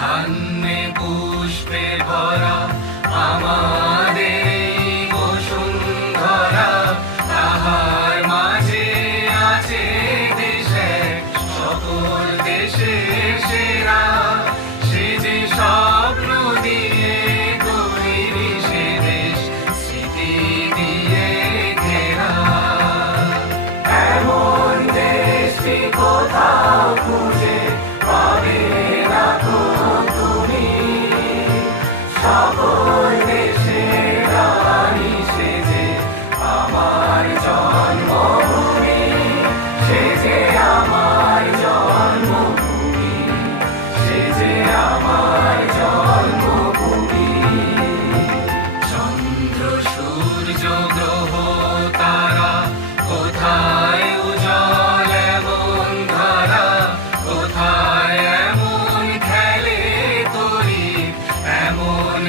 ধান্যে পুষ্পে ভরা আমাদের এই বসুন্ধরা, তাহার মাঝে আছে দেশে সকল দেশের সেরা। সে যে স্বপ্ন দিয়ে তৈরি সে দেশ, স্মৃতি দিয়ে ঘেরা। এমন দেশটি কোথাও খুঁজে পাবে না তো তুমি, সকল দেশের রানী সে যে আমার জন্মভূমি, সে যে আমার জন্মভূমি, সে যে আমার জন্মভূমি। চন্দ্র সূর্য গ্রহ তারা কোথায় উজ্জ্বল এমন ধারা, কোথায় এমন খেলে তরি এমন